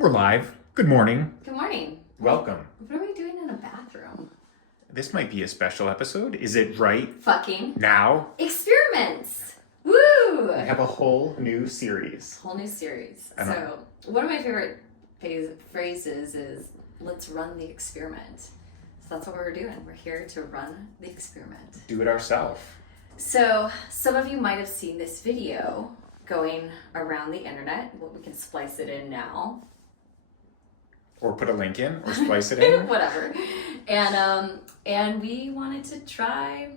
We're live. Good morning. Good morning. Welcome. What are we doing in a bathroom? This might be a special episode. Is it right Fucking now? experiments. Woo! We have a whole new series. Whole new series. I know. So one of my favorite phrases is "Let's run the experiment." So that's what we're doing. We're here to run the experiment. Do it ourselves. So some of you might have seen this video going around the internet. Well, we can splice it in now. Or put a link in, or splice it in. Whatever. And we wanted to try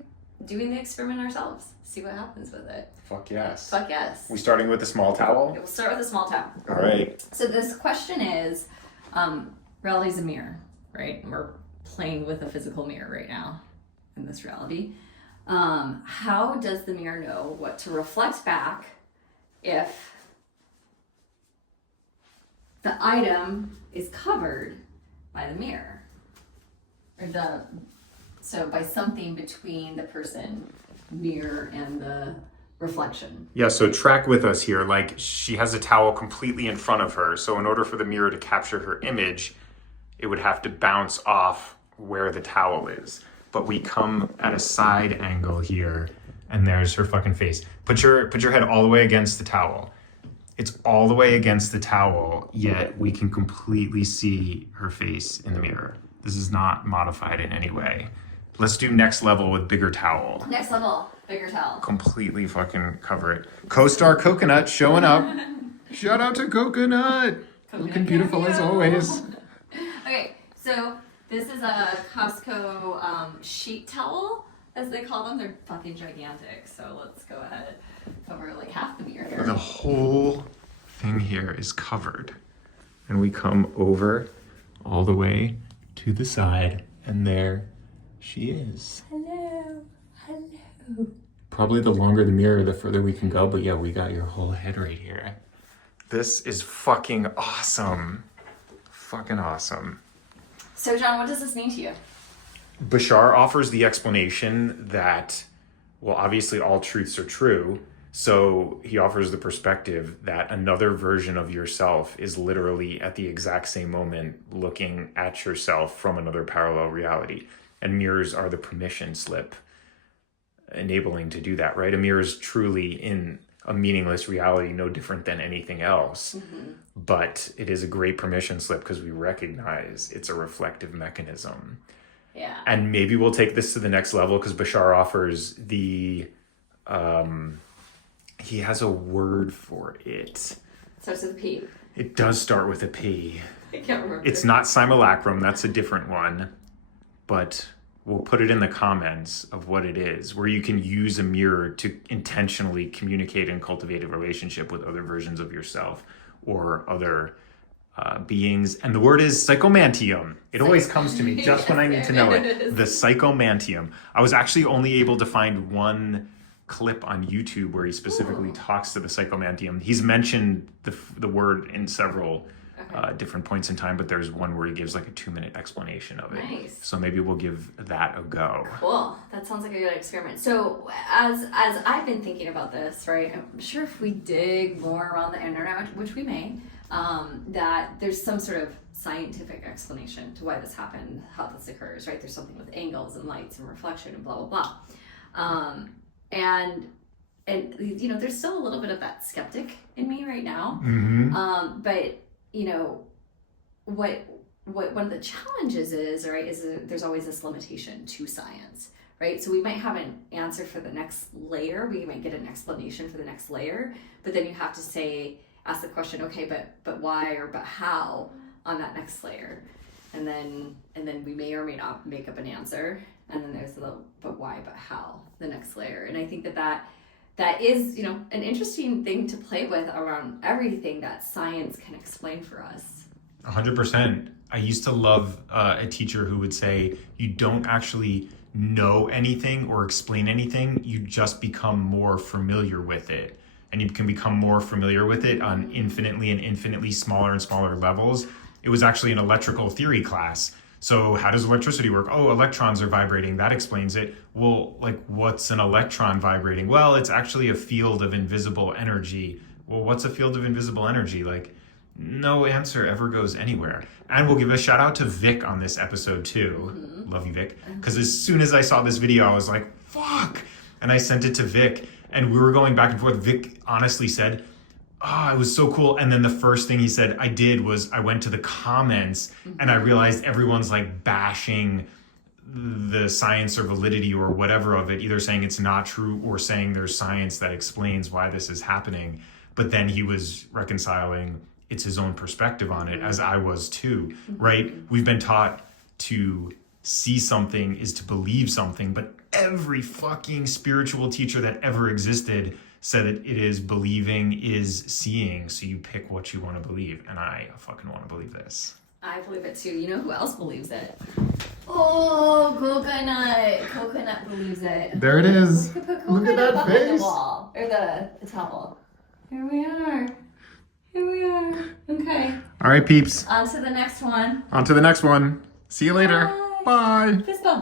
doing the experiment ourselves. See what happens with it. Fuck yes. Fuck yes. We starting with a small towel? We'll start with a small towel. All right. So this question is, reality's a mirror, right? We're playing with a physical mirror right now in this reality. How does the mirror know what to reflect back if the item is covered by the mirror? So by something between the person, mirror, and the reflection. Yeah, so track with us here. Like, she has a towel completely in front of her. So in order for the mirror to capture her image, it would have to bounce off where the towel is. But we come at a side angle here, and there's her fucking face. Put your head all the way against the towel. It's all the way against the towel, yet we can completely see her face in the mirror. This is not modified in any way. Let's do next level with bigger towel. Next level, bigger towel. Completely fucking cover it. Co-star Coconut showing up. Shout out to Coconut. Looking beautiful as always. Okay, so this is a Costco sheet towel, as they call them. They're fucking gigantic. So let's go ahead and cover like half the mirror here. The whole thing here is covered. And we come over all the way to the side, and there she is. Hello, hello. Probably the longer the mirror, the further we can go, but yeah, we got your whole head right here. This is fucking awesome. Fucking awesome. So John, what does this mean to you? Bashar offers the explanation that, well, obviously all truths are true. So he offers the perspective that another version of yourself is literally at the exact same moment looking at yourself from another parallel reality. And mirrors are the permission slip enabling to do that, right? A mirror is truly in a meaningless reality, no different than anything else. Mm-hmm. But it is a great permission slip because we recognize it's a reflective mechanism. Yeah. And maybe we'll take this to the next level because Bashar offers the... he has a word for it. Starts with a P. It does start with a P. I can't remember. It's not simulacrum, that's a different one. But we'll put it in the comments of what it is, where you can use a mirror to intentionally communicate and cultivate a relationship with other versions of yourself or other beings. And the word is psychomantium. It always comes to me just when I need to know it. The psychomantium. I was actually only able to find one clip on YouTube where he specifically talks to the psychomantium. He's mentioned the word in several different points in time, but there's one where he gives like a 2-minute explanation of it. Nice. So maybe we'll give that a go. Cool. That sounds like a good experiment. So as I've been thinking about this, right, I'm sure if we dig more around the internet, which we may, that there's some sort of scientific explanation to why this happened, how this occurs, right? There's something with angles and lights and reflection and blah, blah, blah. And you know, there's still a little bit of that skeptic in me right now. Mm-hmm. But you know, what one of the challenges is, right, is there's always this limitation to science, right? So we might have an answer for the next layer, we might get an explanation for the next layer, but then you have to ask the question, okay, but why or but how on that next layer? And then we may or may not make up an answer. And then there's the but why, but how, the next layer. And I think that is, you know, an interesting thing to play with around everything that science can explain for us. 100%. I used to love a teacher who would say, you don't actually know anything or explain anything, you just become more familiar with it. And you can become more familiar with it on infinitely smaller and smaller levels. It was actually an electrical theory class. So how does electricity work? Oh, electrons are vibrating. That explains it. Well, like, what's an electron vibrating? Well, it's actually a field of invisible energy. Well, what's a field of invisible energy? Like, no answer ever goes anywhere. And we'll give a shout out to Vic on this episode too. Love you, Vic. Because as soon as I saw this video, I was like, fuck. And I sent it to Vic, and we were going back and forth. Vic honestly said, oh, it was so cool. And then the first thing he said I did was I went to the comments and I realized everyone's like bashing the science or validity or whatever of it, either saying it's not true or saying there's science that explains why this is happening. But then he was reconciling it's his own perspective on it, as I was too, right? We've been taught to see something is to believe something, but every fucking spiritual teacher that ever existed said that it is believing is seeing. So you pick what you want to believe. And I fucking want to believe this. I believe it too. You know who else believes it? Oh, coconut. Coconut believes it. There it is. We could put Look at coconut that behind face. the wall. Or the towel. Here we are. Here we are. Okay. All right, peeps. On to the next one. On to the next one. See you later. Bye. Bye. Fist bump.